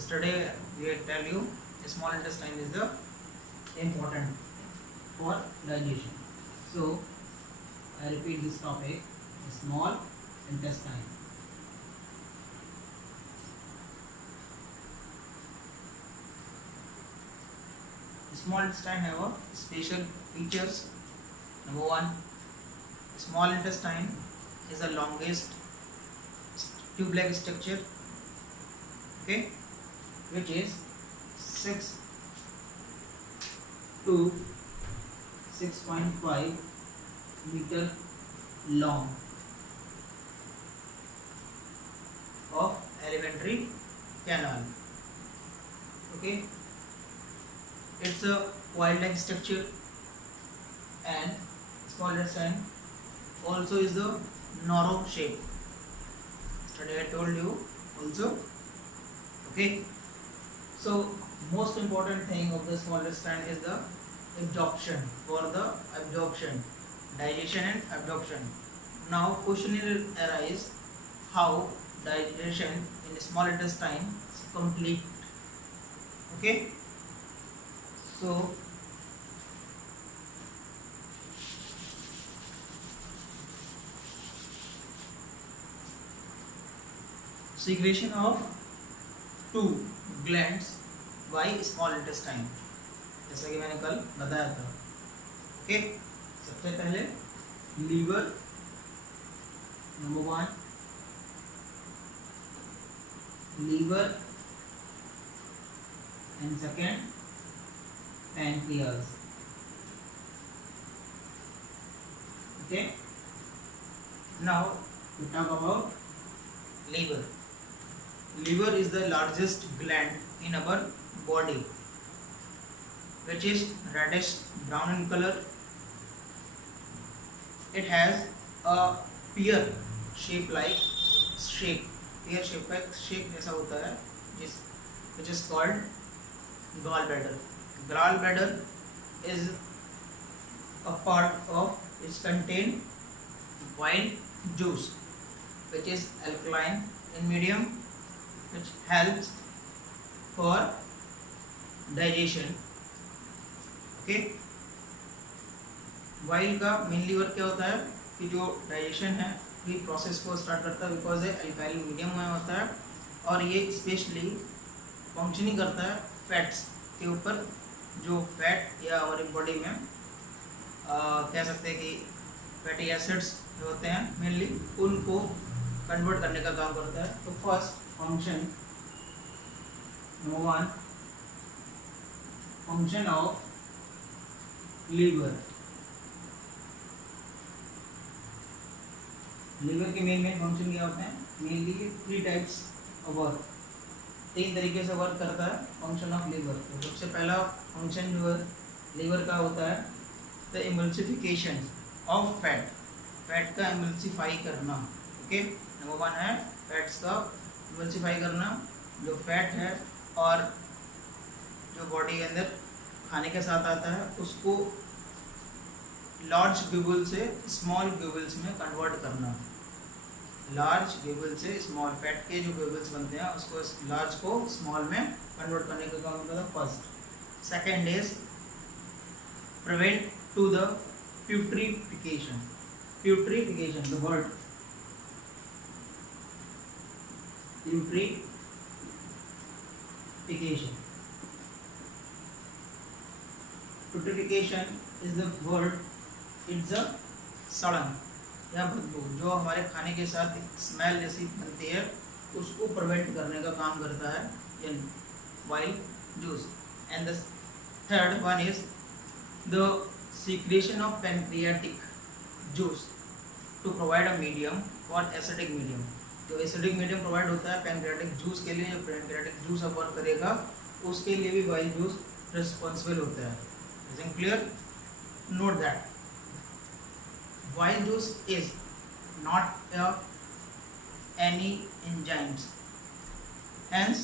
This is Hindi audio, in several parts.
Yesterday we tell you small intestine is the important for digestion. So I repeat this topic: small intestine. Small intestine have a special features. Number one, small intestine is the longest tube-like structure, okay, which is 6 to 6.5 meter long of alimentary canal. Okay, it's a wide-like structure, and small intestine also is the narrow shape. Today I told you also. Okay, so most important thing of the small intestine is the absorption, for the absorption, digestion and absorption. Now question will arise, how digestion in small intestine is complete. Okay, so secretion of two glands by small intestine, जैसा कि मैंने कल बताया था. ओके, सबसे पहले liver, number one liver, and second pancreas. Okay, now we talk about liver. Liver is the largest gland in our body, which is reddish brown in color. It has a pear shape like shape. Pear shape का shape जैसा होता है, which is called gallbladder. Gallbladder is a part of which contain bile juice, which is alkaline in medium, which helps for digestion. Okay, bile का मेनली वर्क क्या होता है कि जो डाइजेशन है ये प्रोसेस को स्टार्ट करता है, बिकॉज ये अल्काइल मीडियम में होता है, और ये स्पेशली फंक्शनिंग करता है फैट्स के ऊपर. जो फैट या हमारी बॉडी में कह सकते हैं कि फैटी एसिड्स जो होते हैं मेनली, उनको कन्वर्ट करने का काम करता है. तो first function, number one, function of liver. Liver के मेन फंक्शन क्या होते हैं? मेनली 3 टाइप्स ऑफ वर्क, 3 तरीके से वर्क करता है फंक्शन ऑफ लीवर. तो सबसे पहला फंक्शन जो है लीवर का होता है the emulsification of fat. Fat का इमल्सिफाई करना. ओके, नंबर वन है फैट्स का इमल्सिफाई करना. जो फैट है और जो बॉडी के अंदर खाने के साथ आता है उसको लार्ज ग्यूबल से स्मॉल ग्यूबल्स में कन्वर्ट करना. लार्ज ग्यूबल से स्मॉल, फैट के जो ग्यूबल्स बनते हैं उसको लार्ज को स्मॉल में कन्वर्ट करने का काम करता है first. Second is prevent to the putrefaction. Putrefaction, the word putrefaction. Putrefaction is the word, it's a सड़न या बदबू जो हमारे खाने के साथ स्मेल जैसी बनती है, उसको प्रिवेंट करने का काम करता है bile juice. And the third one is the secretion of pancreatic juice to provide a medium for acidic medium. तो एसिडिक मीडियम प्रोवाइड होता है पैनक्रियाटिक जूस के लिए. जो पैनक्रियाटिक जूस अब वर्क करेगा उसके लिए भी बाइल जूस रिस्पॉन्सिबल होता है. Is it clear? Note that bile juice is not any enzymes, hence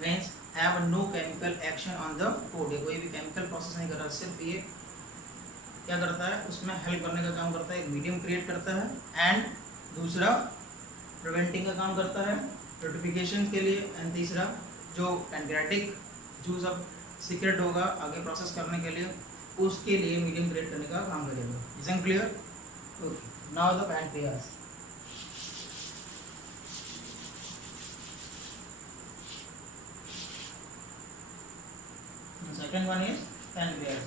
means have no chemical action on the food. ये कोई भी केमिकल प्रोसेस नहीं कर रहा, सिर्फ ये क्या करता है उसमें हेल्प करने का काम करता है, एक मीडियम क्रिएट करता है, एंड दूसरा प्रिवेंटिंग का काम करता है प्यूरिफिकेशन के लिए, एंड तीसरा जो पैनक्रियाटिक जूस अब सीक्रेट होगा आगे प्रोसेस करने के लिए, उसके लिए मीडियम क्रिएट करने का काम करेगा। Is am clear? Okay, now the pancreas. Second one is pancreas.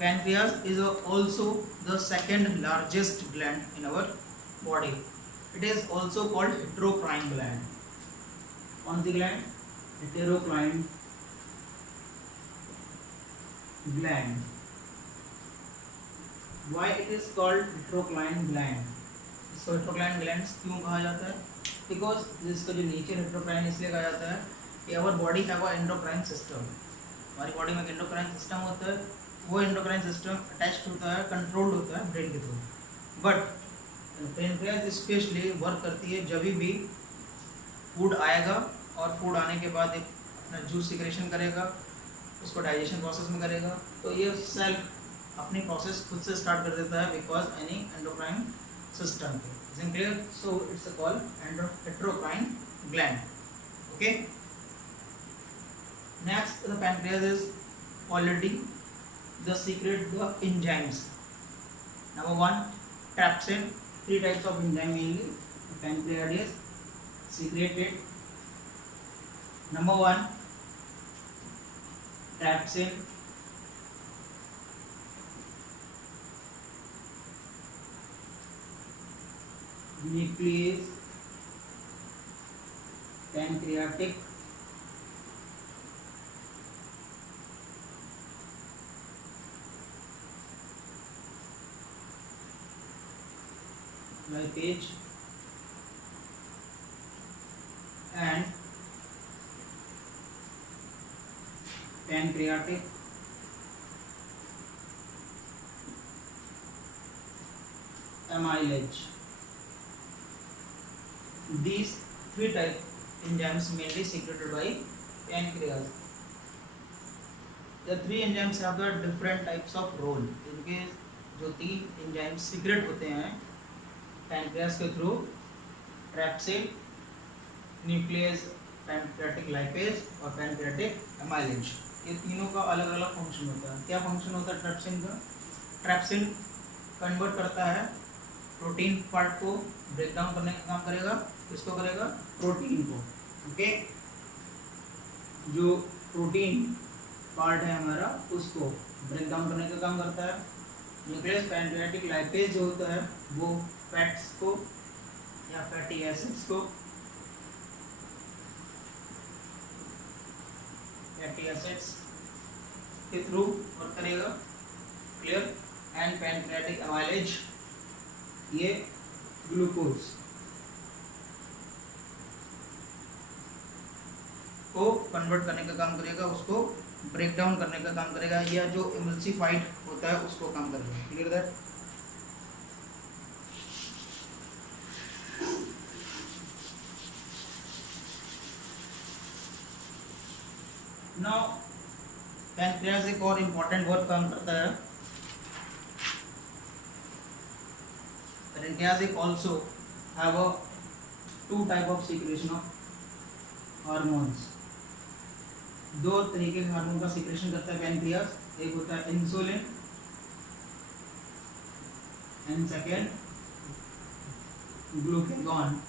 Pancreas is also the second largest gland in our body. It is also called heterocrine gland. कौन सी gland? Heterocrine gland. Why it is called heterocrine gland? इसको heterocrine glands क्यों कहा जाता है? बिकॉज इसका जो नेचर एंडोक्राइन इसलिए कहा जाता है कि our body have a endocrine system. हमारी बॉडी में एक एंडोक्राइन सिस्टम होता है, वो एंडोक्राइन सिस्टम अटैच्ड होता है, कंट्रोल्ड होता है ब्रेन के through. But pancreas specially work करती है जब भी फूड आएगा और फूड आने के बाद एक अपना जूस सिक्रेशन करेगा, उसको डाइजेशन प्रोसेस में करेगा, तो ये सेल्फ अपनी प्रोसेस खुद से स्टार्ट कर देता है because any endocrine system. Is it clear? So it's called heterocrine gland. Okay. Next, the pancreas is already the secret the enzymes. Number one, trypsin. 3 types of enzyme mainly. The pancreas is secreted. Number one, trypsin. Nuclease, pancreatic, lipase, and pancreatic amylase. These 3 type enzymes mainly secreted by pancreas. The 3 enzymes have the different types of role. इनके जो 3 enzymes secret होते हैं pancreas के through, trypsin, nuclease, pancreatic lipase और pancreatic amylase, ये तीनों का अलग अलग फंक्शन होता है। क्या फंक्शन होता है ट्रैप्सिन का? ट्रैप्सिन कन्वर्ट करता है प्रोटीन पार्ट को, ब्रेक डाउन करने का काम करेगा। किसको करेगा? प्रोटीन को। ओके, जो प्रोटीन पार्ट है हमारा उसको ब्रेक डाउन करने का काम करता है। न्यूक्लियस पैनक्रियाटिक लाइपेज जो होता है वो फैट्स को या फैटी एसिड्स को के थ्रू वर्क करेगा। क्लियर? एंड पैनक्रियाटिक अमाइलेज ये ग्लूकोज को कन्वर्ट करने का काम करेगा, उसको ब्रेक डाउन करने का काम करेगा, या जो इमल्सिफाइड होता है उसको काम करेगा। Clear that? नाउ पैनक्रियास एक और इम्पोर्टेंट वर्क काम करता है। Pancreas also have a 2 type of secretion of hormones. 2 तरीके के हार्मोन का सिक्रेशन करता है पैनक्रियास। एक होता है इंसुलिन एंड सेकेंड ग्लूकागॉन।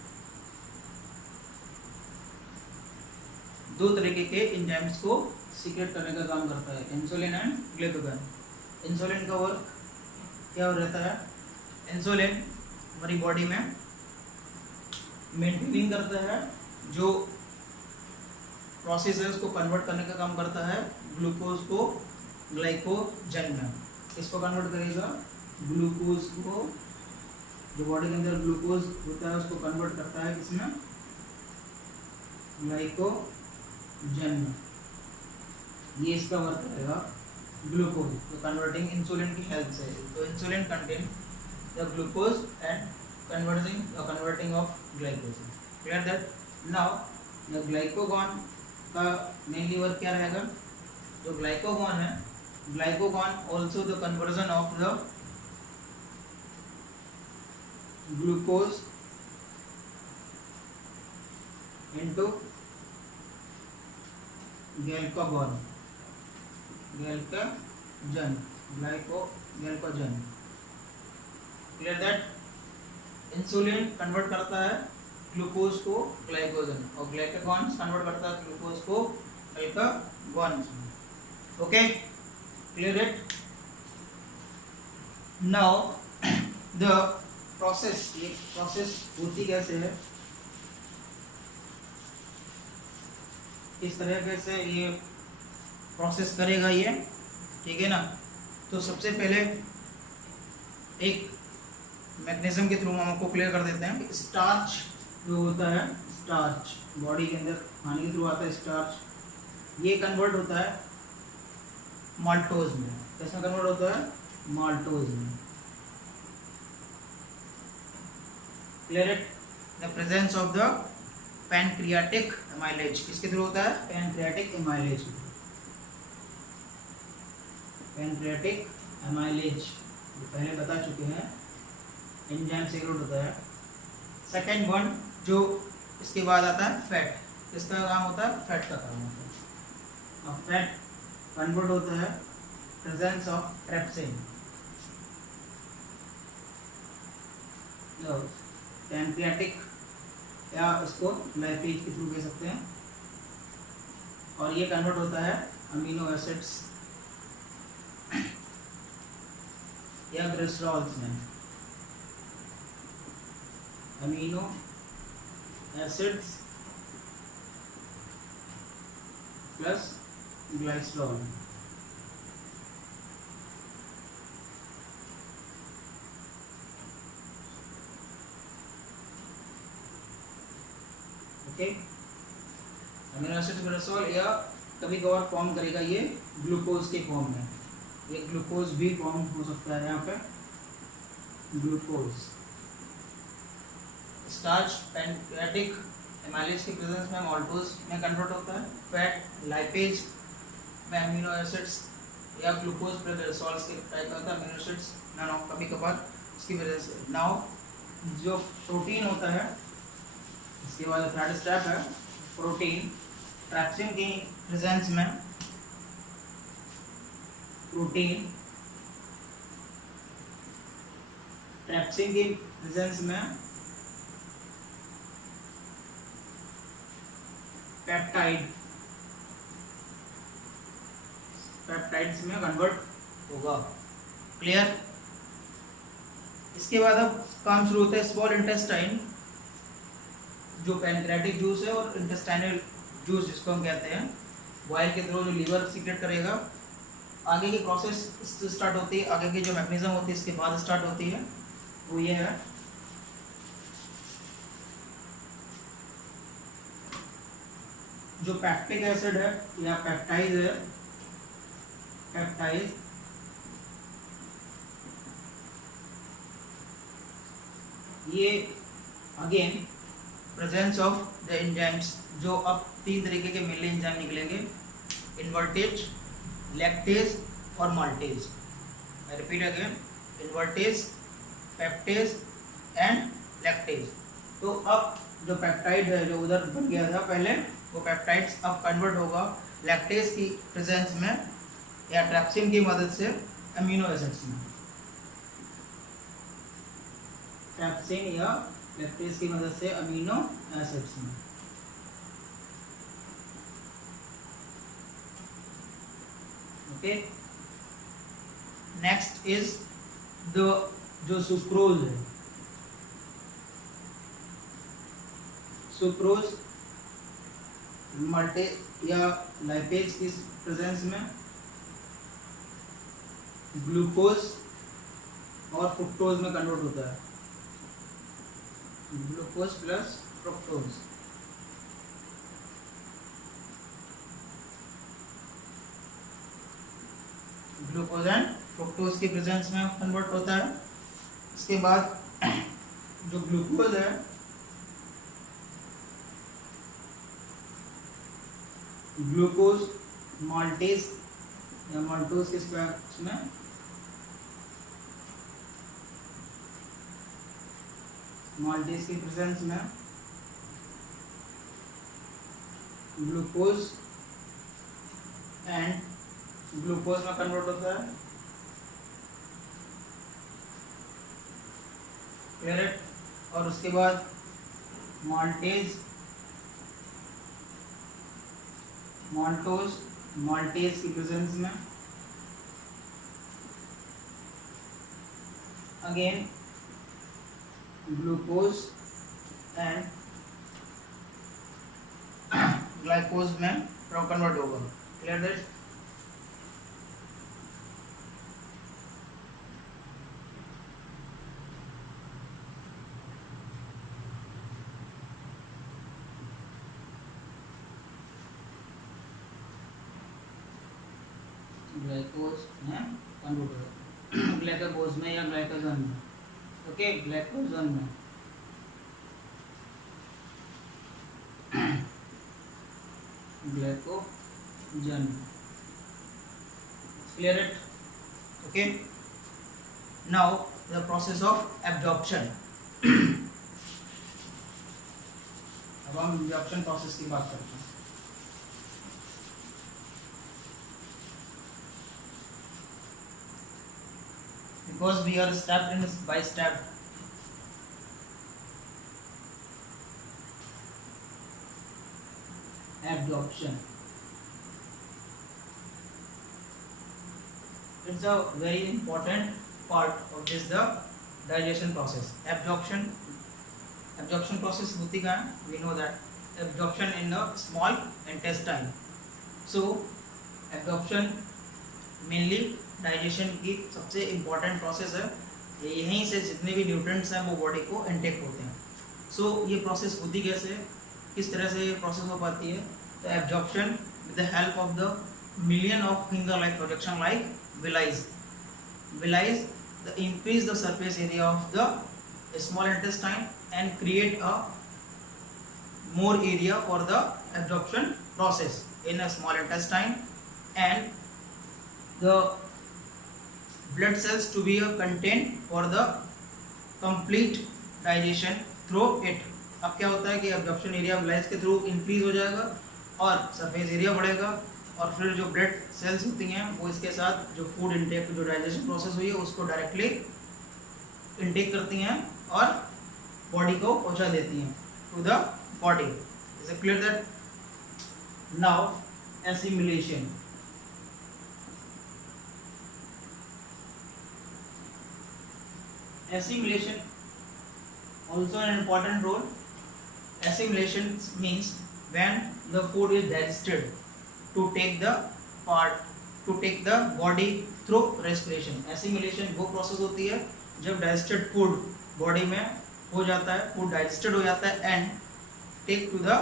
2 तरीके के एंजाइम्स को सीक्रेट करने का काम करता है, इंसुलिन एंड ग्लूकागॉन। इंसुलिन का वर्क क्या रहता है? इंसुलिन हमारी बॉडी में मेंटेनिंग करता है, जो प्रोसेस है उसको कन्वर्ट करने का काम करता है ग्लूकोज को ग्लाइकोजन में। इसको कन्वर्ट करेगा ग्लूकोज को, जो बॉडी के अंदर ग्लूकोज होता है उसको कन्वर्ट करता है किसमें? ग्लाइकोजन में। ये इसका वर्क करेगा ग्लूकोज, तो कन्वर्टिंग इंसुलिन की हेल्प से। तो insulin contain the glucose and converting of glycogen. Clear that? Now the glycagon का मेनली वर्क क्या रहेगा? जो ग्लाइकोगॉन है, glucagon also the conversion of the glucose into glucagon, glycogen, glycogen. Clear that insulin convert करता है ग्लूकोज को ग्लाइकोजन और ग्लाइकागॉन कन्वर्ट करता है ग्लूकोज को अल्कागॉन। Okay, clear it. Now the process, ये प्रोसेस होती कैसे है, किस तरीके से ये प्रोसेस करेगा ये, ठीक है ना। तो सबसे पहले एक मैग्नीशियम के थ्रू हम आपको क्लियर कर देते हैं कि स्टार्च जो होता है, स्टार्च बॉडी के अंदर खाने के थ्रू आता है स्टार्च, ये कन्वर्ट होता है माल्टोज में। किसमें कन्वर्ट होता है? माल्टोज में। Clear it. The presence of the pancreatic amylase किसके थ्रू होता है? Pancreatic amylase. पैनक्रियाटिक एमाइलेज पहले बता चुके हैं, एंजाइम से होता है। सेकेंड वन जो इसके बाद आता है फैट, किसका काम होता है? फैट का काम होता है। अब फैट कन्वर्ट होता है प्रेजेंस ऑफ ट्रेप्सिन। पैनक्रियाटिक या उसको लाइपेज के थ्रू कह सकते हैं, और ये कन्वर्ट होता है अमीनो एसिड्स या ग्लिसरॉल्स में। Amino acids plus glycerol. Okay, amino acid glycerol या कभी कभार फॉर्म करेगा ये ग्लूकोज के फॉर्म में, ये ग्लूकोज भी फॉर्म हो सकता है यहाँ पे, ग्लूकोज। स्टार्च पैनक्रियाटिक एमाइलेज के प्रेजेंस में माल्टोज में कन्वर्ट होता है। फैट लाइपेज में अमीनो एसिड्स या ग्लूकोज प्लस ग्लिसरॉल्स के टाइप का होता है अमीनो एसिड्स, नाउ कभी कभार इसकी वजह से। नाउ जो प्रोटीन होता है, इसके बाद थर्ड स्टेप है प्रोटीन। ट्रैप्सिन की प्रेजेंस में प्रोटीन, ट्रैप्सिन की प्रेजेंस में पेप्टाइड, पेप्टाइड्स में कन्वर्ट होगा। क्लियर। इसके बाद अब काम शुरू होता है स्मॉल इंटेस्टाइन, जो पैनक्रियाटिक जूस है, और इंटेस्टाइनल जूस जिसको हम कहते हैं, बॉयल के थ्रू जो लीवर सीक्रेट करेगा। आगे की प्रोसेस इससे स्टार्ट होती है, आगे की जो मैकेनिज्म होती है इसके बाद स्टार्ट होती है, वो ये है। जो पैक्टिक एसिड है या पेप्टाइड है, पेप्टाइड ये again presence of the enzymes, जो अब 3 तरीके के मेनली एंजाइम निकलेंगे, इन्वर्टेज, लैक्टेज और maltase. I repeat again, invertase, peptase and lactase. तो अब जो पेप्टाइड है जो उधर बन गया था पहले, वो पेप्टाइड्स अब कन्वर्ट होगा लैक्टेज की प्रेजेंस में या ट्रैप्सिन की मदद से अमीनो एसिड्स में। ट्रैप्सिन या लैक्टेज की मदद से अमीनो एसिड्स में। ओके, नेक्स्ट इज द जो सुक्रोज है, सुक्रोज मल्टे या लाइपेज की प्रेजेंस में ग्लूकोज और फ्रुक्टोज में कन्वर्ट होता है, glucose plus fructose. Glucose and fructose की प्रेजेंस में कन्वर्ट होता है। इसके बाद जो ग्लूकोज है, ग्लूकोज माल्टेज या माल्टोज के स्पेक्स में माल्टेज की प्रेजेंस में ग्लूकोज एंड ग्लूकोज में कन्वर्ट होता है, क्लियर है। और उसके बाद माल्टेज, माल्टेज की प्रेजेंस में अगेन ग्लूकोज एंड ग्लाइकोज में कन्वर्ट होगा, क्लियर दैट। ग्लाइकोज में कन्वर्ट होगा ग्लाइकोज में या ग्लाइकोजन में, ओके, ग्लाइकोजन में glycogen, clear it, okay. Now the process of absorption. अब हम एब्जॉर्प्शन प्रोसेस की बात करते हैं। Because we are step in by step, absorption, it's a very important part of this the digestion process. Absorption process होती क्या है? We know that absorption in the small intestine. So absorption mainly digestion की सबसे इम्पॉर्टेंट प्रोसेस है, यहीं से जितने भी न्यूट्रिएंट्स हैं वो बॉडी को इनटेक होते हैं। सो ये प्रोसेस होती कैसे, किस तरह से ये प्रोसेस हो पाती है? तो absorption with the help of the million of finger like projection like विलाइज the increase the surface area of the small intestine and create a more area for the absorption process in a small intestine and the blood cells to be a contained for the complete digestion through it. अब क्या होता है कि absorption area विलाइज के थ्रू इंक्रीज हो जाएगा और सरफेस एरिया बढ़ेगा और फिर जो ब्लड सेल्स होती हैं वो इसके साथ जो फूड इंटेक जो डाइजेशन प्रोसेस हुई है उसको डायरेक्टली इंटेक करती हैं और बॉडी को पहुंचा देती हैं to the body. Is it clear that? Now assimilation. Assimilation also an important role. Assimilation means when the food is digested to take the body through respiration. Assimilation वो प्रोसेस होती है जब डाइजेस्टेड फूड बॉडी में हो जाता है, फूड डाइजेस्टेड हो जाता है and take to the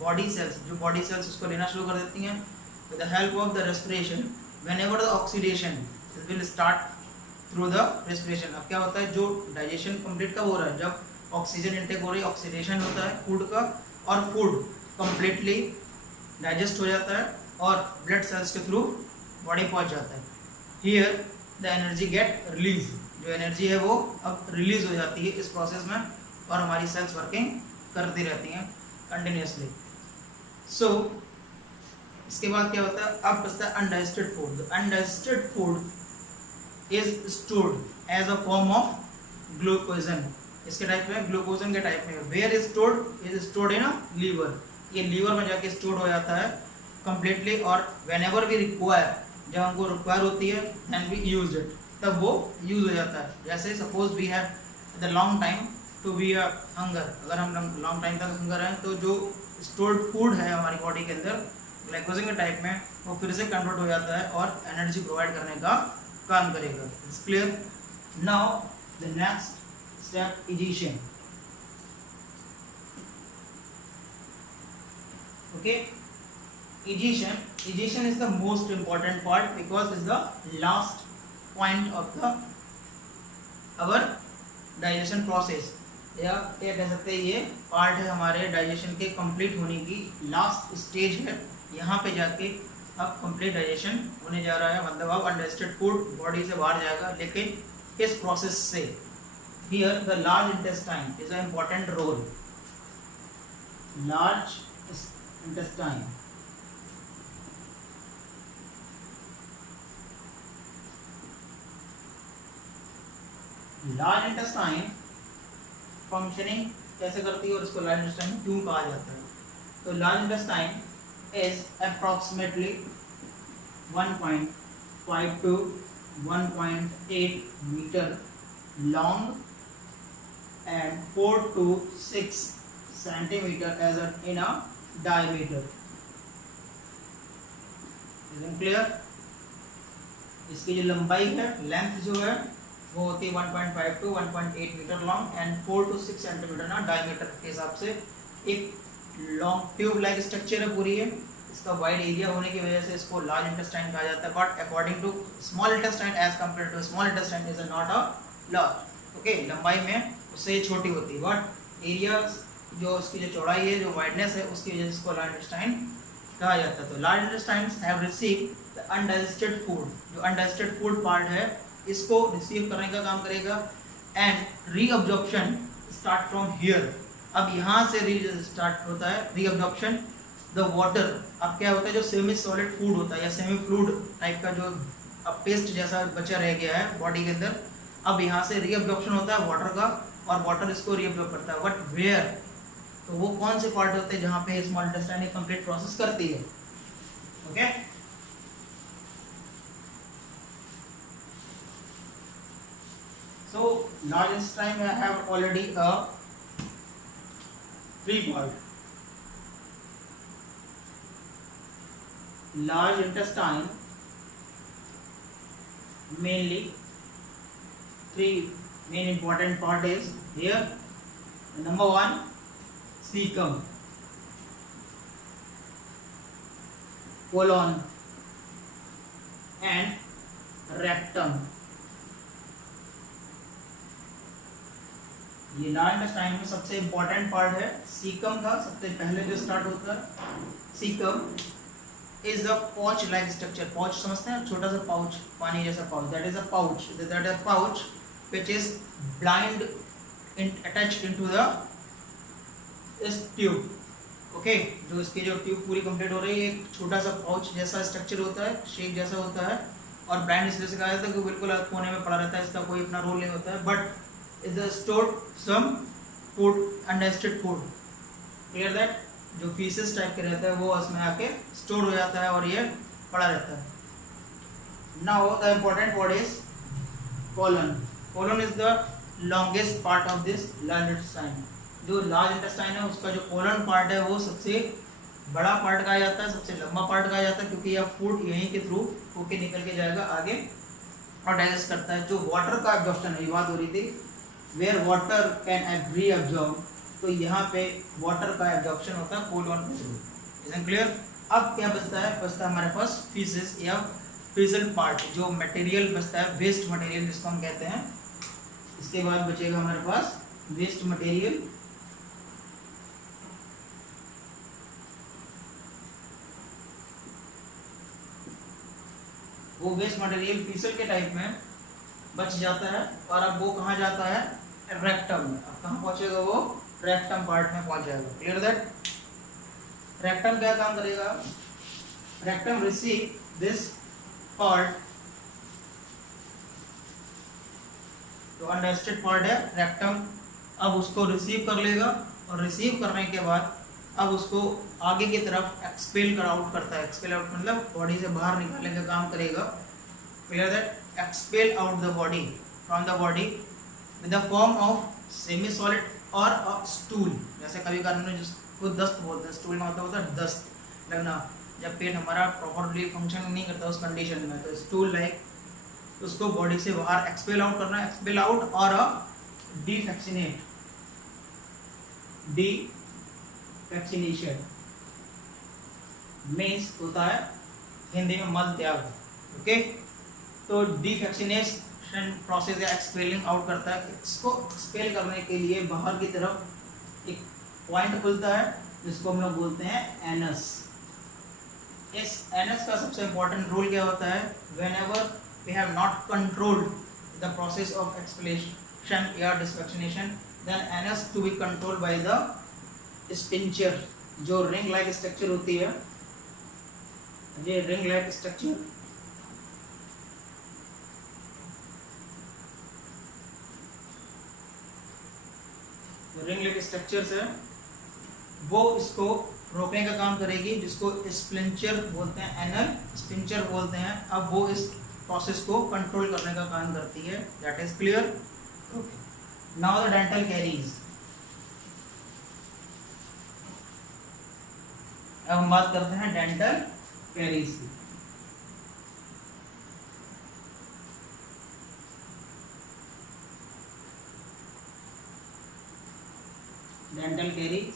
body cells, जो बॉडी सेल्स उसको लेना शुरू कर देती हैं with the help of the respiration whenever the oxidation will start through the respiration. अब क्या होता है, जो डाइजेशन कंप्लीट कब हो रहा है, जब ऑक्सीजन इंटेक हो रही है, ऑक्सीडेशन होता है फूड का और फूड कंप्लीटली डाइजेस्ट हो जाता है और ब्लड सेल्स के थ्रू बॉडी पहुंच जाता है। Here the energy get release, जो एनर्जी है वो अब रिलीज हो जाती है इस प्रोसेस में और हमारी सेल्स वर्किंग करती रहती हैं कंटिन्यूसली। सो इसके बाद क्या होता है, अब बचता है undigested food. Undigested food is stored as a form of glucogen. इसके टाइप में ग्लूकोजन के टाइप में where is stored in liver, ये लीवर में जाके स्टोर्ड हो जाता है कंप्लीटली और व्हेनेवर वी रिक्वायर, जब हमको रिक्वायर होती है देन वी यूज इट, तब वो यूज हो जाता है। जैसे suppose we have the long time to be a hunger, अगर हम लॉन्ग टाइम तक हंगर हैं तो जो स्टोर्ड फूड है हमारी बॉडी के अंदर ग्लाइकोजन के टाइप में वो फिर से कन्वर्ट हो जाता है और एनर्जी प्रोवाइड करने का काम करेगा। It's clear. Now the next step egestion. Okay, egestion is the most important part because is the last point of the our digestion process, या क्या कह सकते हैं ये पार्ट है हमारे डाइजेशन के कंप्लीट होने की लास्ट स्टेज है। यहाँ पे जाके अब कंप्लीट डाइजेशन होने जा रहा है, मतलब अब अनडाइजेस्टेड फूड बॉडी से बाहर जाएगा, लेकिन इस प्रोसेस से here the large intestine is a important role. Large intestine large intestine functioning कैसे करती है और इसको लार्ज इंटेस्टाइन क्यों कहा जाता है? तो large intestine is approximately 1.5 to 1.8 meter long and 4 to 6 centimeter as in a diameter. Is it clear? इसकी जो लंबाई है, लेंथ जो है वो होती है 1.5 to 1.8 meter long and 4 to 6 centimeter ना डायमीटर के हिसाब से एक लॉन्ग ट्यूब लाइक स्ट्रक्चर है पूरी है। इसका वाइड एरिया होने की वजह से इसको लार्ज इंटेस्टाइन कहा जाता है, but according to small intestine as compare to small intestine is not a large. Okay, लंबाई में उससे छोटी होती है, बट एरिया जो उसकी जो चौड़ाई है, जो वाइडनेस है, उसकी वजह से इसको लार्ज इंटेस्टाइन कहा जाता है। तो large intestines have receive the undigested food, जो अनडाइजेस्टेड फूड पार्ट है इसको रिसीव करने का काम करेगा and reabsorption start from here. अब यहाँ से स्टार्ट होता है रीअब्जॉर्प्शन द वाटर। अब क्या होता है, जो सेमी सॉलिड फूड होता है या सेमी फ्लूइड टाइप का जो अब पेस्ट जैसा बचा रह गया है बॉडी के अंदर, अब यहाँ से रीअब्जॉर्प्शन होता है वाटर का और वाटर इसको रीअब्जॉर्ब करता है। बट वेयर, तो वो कौन से पार्ट होते हैं जहाँ पे स्मॉल इंटेस्टाइन एक कंप्लीट प्रोसेस करती है। Okay, so large intestine I have already a three part. Large intestine mainly three main important part is here. Number one, cecum, colon and rectum. ये लार्ज इंटेस्टाइन में सबसे इम्पोर्टेंट पार्ट है सीकम का। सबसे पहले जो स्टार्ट होता है caecum is a pouch like structure. Pouch समझते हैं, छोटा सा पाउच, पानी जैसा pouch, that is a pouch, that is pouch which is blind attached into the इस ट्यूब। ओके, जो इसकी जो ट्यूब पूरी कंप्लीट हो रही है, एक छोटा सा पाउच जैसा स्ट्रक्चर होता है, शेप जैसा होता है, और ब्लाइंड इसलिए से कहा जाता है कि बिल्कुल कोने में पड़ा रहता है, इसका कोई अपना रोल नहीं होता है, but is stored some food, undigested food. Clear that? जो feces टाइप के रहता है वो उसमें आके स्टोर हो जाता है और ये पड़ा रहता है। Now the important word is colon. Colon is the longest part of this large intestine. जो large intestine है उसका जो colon part है वो सबसे बड़ा पार्ट कहा जाता है, सबसे लंबा पार्ट कहा जाता है, क्योंकि यह फूड यहीं के थ्रू होके निकल के जाएगा आगे और डाइजेस्ट करता है। जो वाटर का एब्जॉर्प्शन है, ये बात हो रही थी, वेयर वाटर कैन रीअब्जॉर्ब, तो यहाँ पे वाटर का एब्जॉर्प्शन होता है कोलोन के थ्रू। Is clear? अब क्या बचता है? बचता है हमारे पास फीसेस या फीसल पार्ट, जो मटेरियल बचता है, वेस्ट मटेरियल जिसको हम कहते हैं। इसके बाद बचेगा हमारे पास वेस्ट मटेरियल। वो वेस्ट मटेरियल फीसल के टाइप में बच जाता है और अब वो कहाँ जाता है? रेक्टम में। अब कहाँ पहुंचेगा वो? रेक्टम पार्ट में पहुंच जाएगा। Clear that? रेक्टम क्या काम करेगा? रेक्टम रिसीव दिस पार्ट, जो अनडाइजेस्टेड पार्ट है रेक्टम, अब उसको रिसीव कर लेगा और रिसीव करने के बाद अब उसको आगे की तरफ एक्सपेल कर आउट करता है। एक्सपेल आउट मतलब बॉडी से बाहर निकालने का काम करेगा। Clear that? expel out the body from the body with the form of semi solid or a stool। जैसे कभी कभी जिसको दस्त बोलते हैं, स्टूल का मतलब होता है दस्त लगना, जब पेट हमारा प्रॉपरली फंक्शन नहीं करता उस कंडीशन में, तो स्टूल लाइक उसको बॉडी से बाहर एक्सपेल आउट करना है। एक्सपेल आउट और अ डिफेक्शिनेट, डिफेक्शिनेशन मीन्स होता है हिंदी में मल त्याग। ओके, तो डिफेक्शिनेशन प्रोसेस या एक्सपेलिंग आउट करता है। इसको एक्सपेल करने के लिए बाहर की तरफ एक पॉइंट खुलता है जिसको हम लोग बोलते हैं एनस। इस एनस का सबसे इंपॉर्टेंट रोल क्या होता है? Whenever we have not controlled the process of expulsion या defecation, then anus to be controlled by the sphincter, जो रिंग लाइक स्ट्रक्चर होती है। ये रिंग लाइक स्ट्रक्चर, जो रिंग लेग स्ट्रक्चर्स है वो इसको रोकने का काम करेगी, जिसको स्प्लिंचर बोलते हैं, एनल स्पिंचर बोलते हैं। अब वो इस प्रोसेस को कंट्रोल करने का काम करती है। That is clear. Okay, now the dental caries. अब हम बात करते हैं डेंटल कैरीज की। डेंटल कैरीज,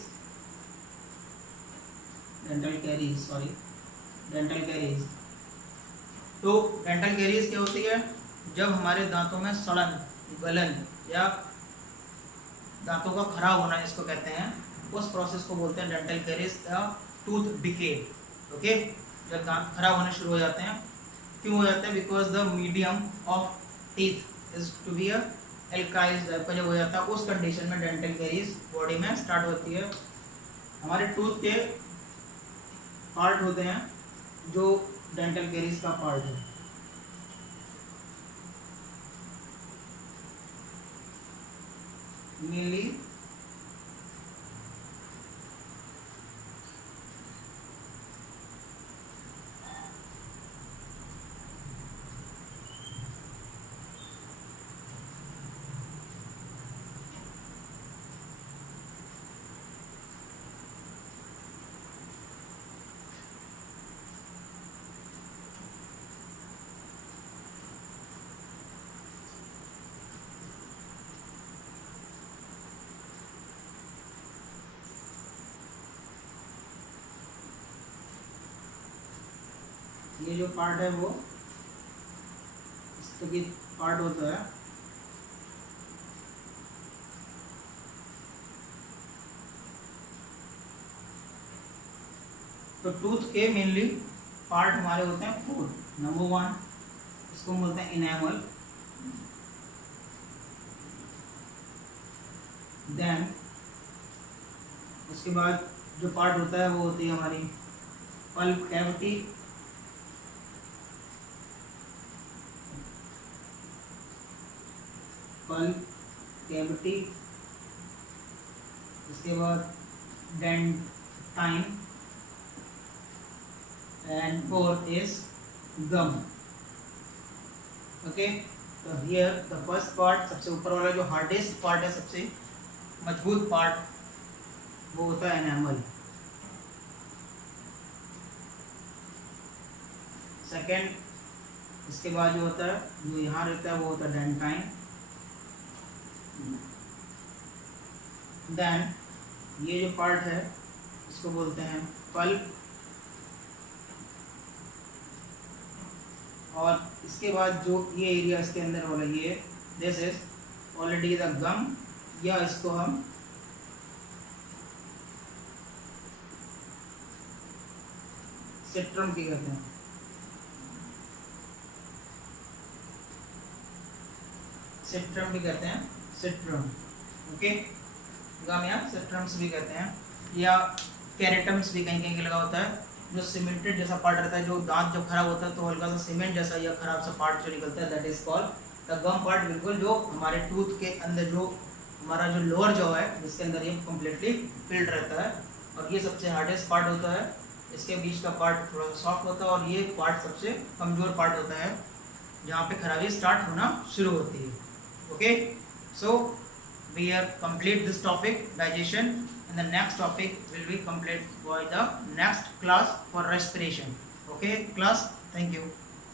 तो डेंटल कैरीज क्या होती है? जब हमारे दांतों में सड़न, गलन या दांतों का खराब होना जिसको कहते हैं, उस प्रोसेस को बोलते हैं डेंटल कैरीज या टूथ डिके। ओके, जब दांत खराब होने शुरू हो जाते हैं, क्यों हो जाते हैं? Because the medium of teeth is to be alkyl type का जब हो जाता है, उस कंडीशन में डेंटल कैरीज बॉडी में स्टार्ट होती है। हमारे टूथ के पार्ट होते हैं जो डेंटल कैरीज का पार्ट है। मेनली ये जो पार्ट है वो इसका पार्ट होता है। तो टूथ के मेनली पार्ट हमारे होते हैं 4। नंबर 1 इसको बोलते हैं इनेमल, देन उसके बाद जो पार्ट होता है वो होती है हमारी पल्प कैविटी, पल्प कैविटी, इसके बाद dentine, and fourth is gum. Okay, तो हियर द फर्स्ट पार्ट, सबसे ऊपर वाला जो हार्डेस्ट पार्ट है, सबसे मजबूत पार्ट, वो होता है एनामल। सेकेंड, इसके बाद जो होता है, जो यहाँ रहता है, वो होता है डेंटाइन। देन ये जो पार्ट है इसको बोलते हैं पल्प, और इसके बाद जो ये एरिया इसके अंदर वाला ये, this is already the gum, या इसको हम सिट्रम की कहते हैं। सिट्रम भी कहते हैं, सिट्रम। ओके, गम या सिट्रम्स भी कहते हैं, या कैरेटम्स भी कहीं कहीं लगा होता है। जो सीमेंटेड जैसा पार्ट रहता है, जो दांत जब खराब होता है तो हल्का सा सीमेंट जैसा या खराब सा पार्ट जो निकलता है, that is called the gum part. बिल्कुल जो हमारे टूथ के अंदर जो हमारा जो लोअर जॉ है, जिसके अंदर ये कम्प्लीटली फिल्ड रहता है, और ये सबसे हार्डेस्ट पार्ट होता है। इसके बीच का पार्ट थोड़ा सा सॉफ्ट होता है, और ये पार्ट सबसे कमजोर पार्ट होता है, जहाँ पे खराबी स्टार्ट होना शुरू होती है। Okay, so we are complete this topic digestion, and the next topic will be complete by the next class for respiration. Okay class, thank you.